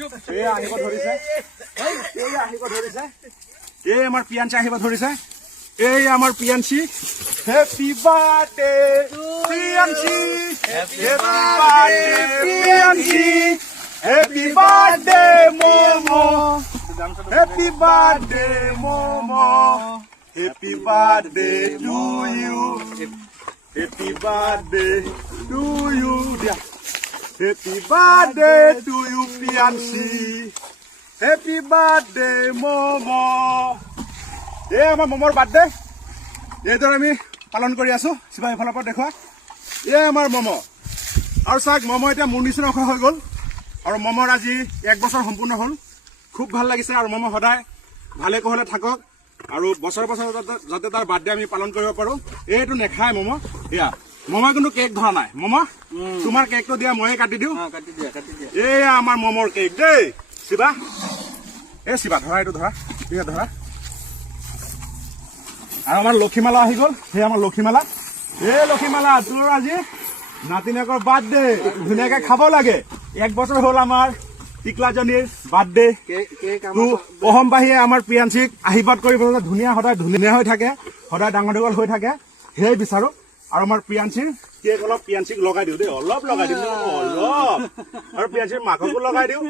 আহিব ধৰিছে এই আমাৰ পিয়াঞ্চি আহিব ধৰিছে এই আমাৰ Piyanchi happy birthday Piyanchi happy birthday Piyanchi happy birthday Momo happy birthday Momo happy birthday to you happy birthday to you Diya happy birthday to you Piyanchi happy birthday Momo এই আমাৰ মমৰ বাৰ্থডে এইদৰে আমি পালন কৰি আছো শিৱা এইফালৰ পৰা দেখুৱা এই আমাৰ মমো আৰু চাওক মমো এতিয়া মোৰ নিচিনা হৈ গ'ল আৰু মমৰ আজি 1 বছৰ সম্পূৰ্ণ হ'ল খুব ভাল লাগিছে আৰু মমো সদায় ভালে কুশলে থাকক আৰু বছৰ বছৰ যাতে তাৰ বাৰ্থডে আমি পালন কৰিব পাৰো এইটো নেখায় মমো এয়া মমো কিন্তু কেক ধৰা নাই মমো তোমাৰ কেকটো দিয়া ময়ে কাটি দিওঁ এয়া আমাৰ মমৰ কেক দেই শিৱা এই শিৱা ধৰা এইটো ধৰা ঠিক ধৰা আৰু আমাৰ লক্ষীমালা আহি গ'ল সেই আমাৰ লক্ষীমালা এই লক্ষীমালা তোৰ আজি নাতিনীয়েকৰ বাৰ্থডে ধুনীয়াকে খাব লাগে 1 বছৰ হ'ল আমাৰ টিকলাজনীৰ বাৰ্থডে অসমবাসীয়ে আমাৰ পিয়াঞ্চিক আশীৰ্বাদ কৰিব ধুনীয়া সদায় ধুনীয়া হৈ থাকে সদায় ডাঙৰ দীঘল হৈ থাকে সেয়াই বিচাৰো আৰু আমাৰ পিয়াঞ্চিৰ কেক অলপ পিয়াঞ্চিক লগাই দিওঁ দেই অলপ লগাই দিওঁ অলপ আৰু পিয়াঞ্চিৰ মাককো লগাই দিওঁ